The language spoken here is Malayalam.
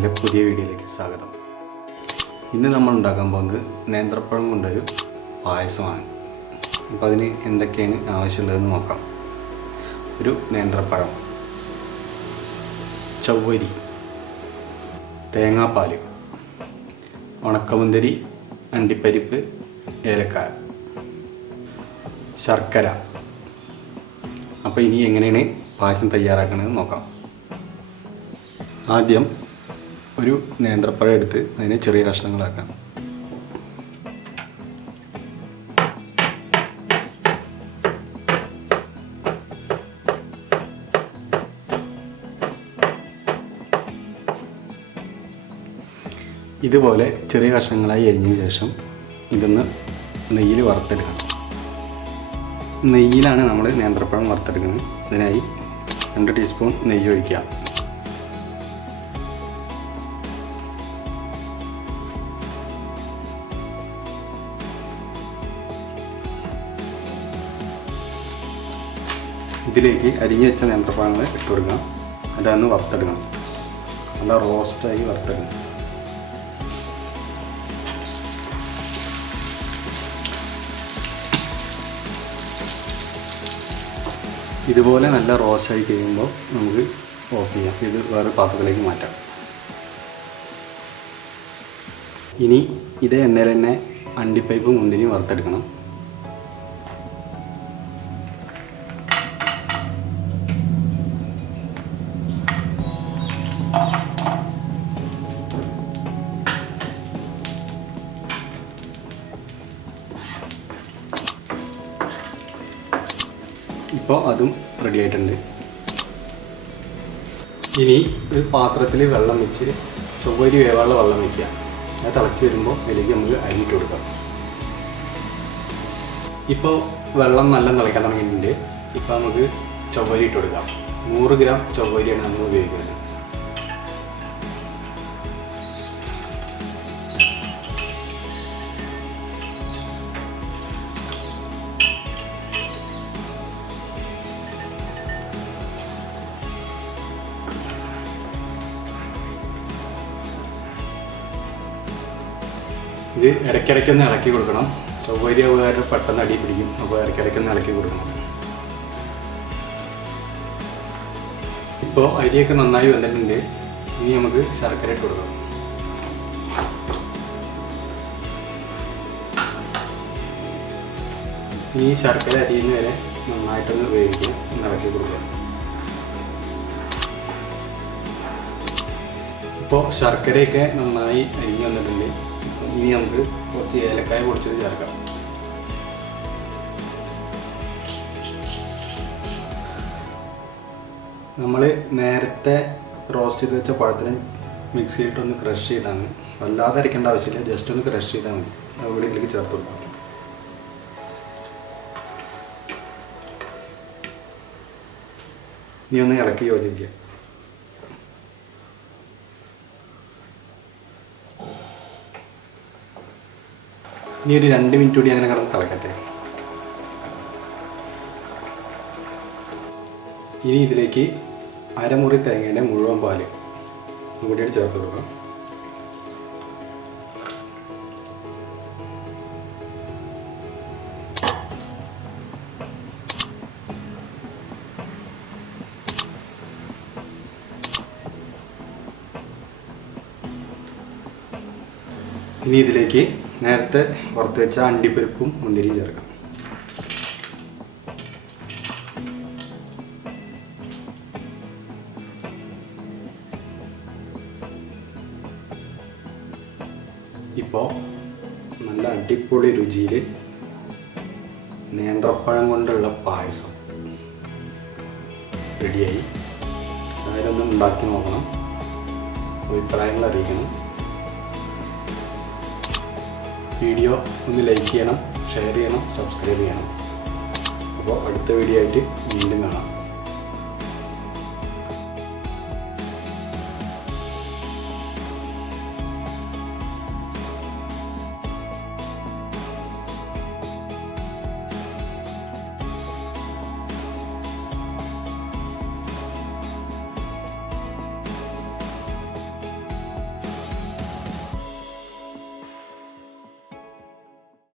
ചാനലിലെ പുതിയ വീഡിയോയിലേക്ക് സ്വാഗതം. ഇന്ന് നമ്മൾ ഉണ്ടാക്കാൻ പോകുന്നത് നേന്ത്രപ്പഴം കൊണ്ടൊരു പായസമാണ്. അപ്പോൾ അതിന് എന്തൊക്കെയാണ് ആവശ്യമുള്ളതെന്ന് നോക്കാം. ഒരു നേന്ത്രപ്പഴം, ചവ്വരി, തേങ്ങാപ്പാൽ, ഉണക്കമുന്തിരി, അണ്ടിപ്പരിപ്പ്, ഏലക്കായ, ശർക്കര. അപ്പോൾ ഇനി എങ്ങനെയാണ് പായസം തയ്യാറാക്കുന്നത് നോക്കാം. ആദ്യം ഒരു നേന്ത്രപ്പഴം എടുത്ത് അതിനെ ചെറിയ കഷ്ണങ്ങളാക്കാം. ഇതുപോലെ ചെറിയ കഷ്ണങ്ങളായി അരിഞ്ഞതിന് ശേഷം ഇതൊന്ന് നെയ്യിൽ വറുത്തെടുക്കണം. നെയ്യിലാണ് നമ്മൾ നേന്ത്രപ്പഴം വറുത്തെടുക്കുന്നത്. ഇതിനായി 2 ടീസ്പൂൺ നെയ്യ് ഒഴിക്കുക. ഇതിലേക്ക് അരിഞ്ഞു വെച്ച നേന്ത്രപ്പഴങ്ങൾ ഇട്ട് കൊടുക്കണം. അതൊന്ന് വറുത്തെടുക്കണം. നല്ല റോസ്റ്റായി വറുത്തെടുക്കണം. ഇതുപോലെ നല്ല റോസ്റ്റായി കഴിയുമ്പോൾ നമുക്ക് ഓഫ് ചെയ്യാം. ഇത് വേറെ പാത്രത്തിലേക്ക് മാറ്റാം. ഇനി ഇതേ എണ്ണയിൽ തന്നെ അണ്ടിപ്പരിപ്പും മുന്തിരിയും വറുത്തെടുക്കണം. ഇപ്പോൾ അതും റെഡി ആയിട്ടുണ്ട്. ഇനി ഒരു പാത്രത്തിൽ വെള്ളം വെച്ച് ചൊവ്വരി വേവാനുള്ള വെള്ളം വയ്ക്കുക. അത് തിളച്ച് വരുമ്പോൾ അതിലേക്ക് നമുക്ക് അരിയിട്ട് കൊടുക്കാം. ഇപ്പോൾ വെള്ളം നല്ല തിളയ്ക്കാൻ തുടങ്ങിയിട്ടുണ്ട്. ഇപ്പോൾ നമുക്ക് ചൊവ്വരി ഇട്ട് കൊടുക്കാം. 100 ഗ്രാം ചൊവ്വരിയാണ് നമ്മൾ ഉപയോഗിക്കുന്നത്. ഇത് ഇടയ്ക്കിടയ്ക്കൊന്ന് ഇളക്കി കൊടുക്കണം. ചൊവ്വരി ഉപകാരം പെട്ടെന്ന് അടി പിടിക്കും. അപ്പോൾ ഇടയ്ക്കിടയ്ക്കൊന്ന് ഇളക്കി കൊടുക്കണം. ഇപ്പോൾ അരിയൊക്കെ നന്നായി വന്നിട്ടുണ്ട്. ഇനി നമുക്ക് ശർക്കര ഇട്ട് കൊടുക്കണം. ഈ ശർക്കര അരിയുന്ന വരെ നന്നായിട്ടൊന്ന് വേവിക്കുക. ഇളക്കി കൊടുക്കുക. ഇപ്പോൾ ശർക്കരയൊക്കെ നന്നായി അരിഞ്ഞു വന്നിട്ടുണ്ട്. ഇനി നമുക്ക് കുറച്ച് ഏലക്കായ പൊടിച്ചത് ചേർക്കാം. നമ്മൾ നേരത്തെ റോസ്റ്റ് ചെയ്ത് വെച്ച പഴത്തിന് മിക്സിയിലിട്ടൊന്ന് ക്രഷ് ചെയ്താണ്. വല്ലാതെ അരയ്ക്കേണ്ട ആവശ്യമില്ല. ജസ്റ്റ് ഒന്ന് ക്രഷ് ചെയ്താൽ മതി. അവിടെ ഇതിലേക്ക് ചേർത്ത് കൊടുക്കാം. ഇനി ഒന്ന് ഇളക്കി യോജിക്കുക. ഇനി ഒരു 2 മിനിറ്റ് കൂടി അങ്ങനെ കിടന്ന് തിളക്കട്ടെ. ഇനി ഇതിലേക്ക് അരമുറി തേങ്ങയുടെ മുഴുവൻ പാല് കൂടിയിട്ട് ചേർത്ത് കൊടുക്കാം. ഇനി ഇതിലേക്ക് നേരത്തെ വറുത്ത് വെച്ച അണ്ടിപ്പരിപ്പും മുന്തിരിയും ചേർക്കാം. ഇപ്പോൾ നല്ല അടിപൊളി രുചിയിൽ നേന്ത്രപ്പഴം കൊണ്ടുള്ള പായസം റെഡിയായി. അതിലൊന്നും ഉണ്ടാക്കി നോക്കണം. അഭിപ്രായങ്ങൾ അറിയിക്കണം. വീഡിയോ ഒന്ന് ലൈക്ക് ചെയ്യണം, ഷെയർ ചെയ്യണം, സബ്സ്ക്രൈബ് ചെയ്യണം. അപ്പോൾ അടുത്ത വീഡിയോ ആയിട്ട് വീണ്ടും കാണാം.